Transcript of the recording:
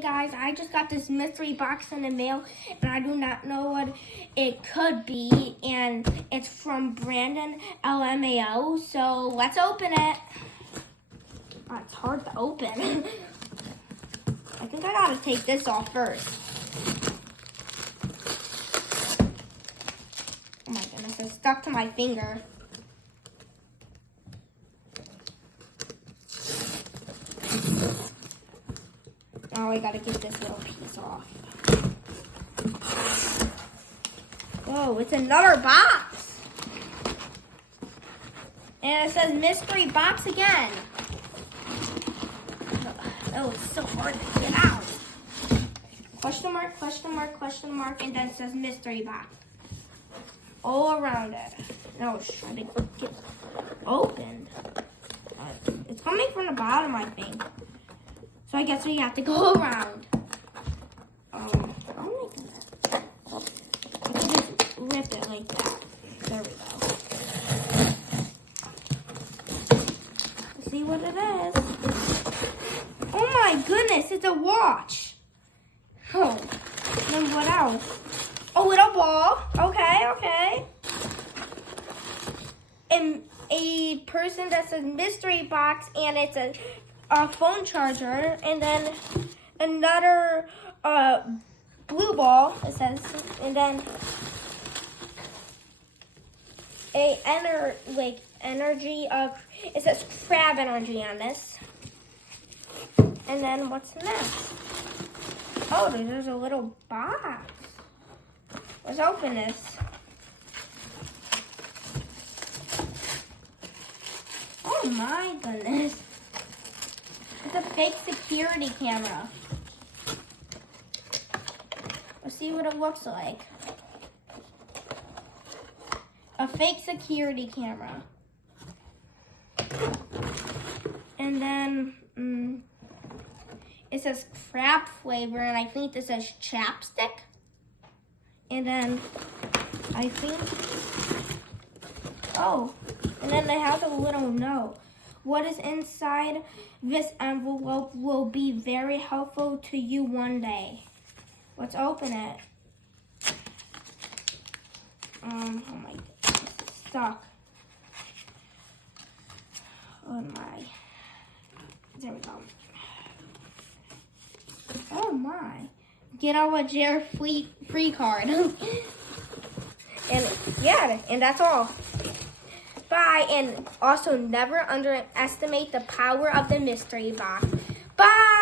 Okay, guys, I just got this mystery box in the mail, and I do not know what it could be, and it's from Brandon LMAO, so let's open it. Oh, it's hard to open. I think I gotta take this off first. Oh my goodness, it's stuck to my finger. Oh, I gotta get this little piece off. Whoa, it's another box. And it says mystery box again. Oh, it's so hard to get out. Question mark, question mark, question mark, and then it says mystery box. All around it. No, it's trying to get opened. It's coming from the bottom, I think. So I guess we have to go around. Oh my goodness. I can just rip it like that. There we go. Let's see what it is. Oh my goodness, it's a watch. Oh, then what else? A little ball. Okay. And a person that says mystery box, and it's a phone charger, and then another blue ball, it says, and then energy of, it says crab energy on this. And then what's next? Oh, there's a little box. Let's open this. Oh my goodness. It's a fake security camera. Let's see what it looks like. A fake security camera. And then it says crab flavor, and I think this says chapstick. And then I think, and then they have a little note. What is inside this envelope will be very helpful to you one day. Let's open it. Oh my goodness, it's stuck. Oh my. There we go. Oh my. Get our Jared free card. And that's all. Bye, and also never underestimate the power of the mystery box. Bye!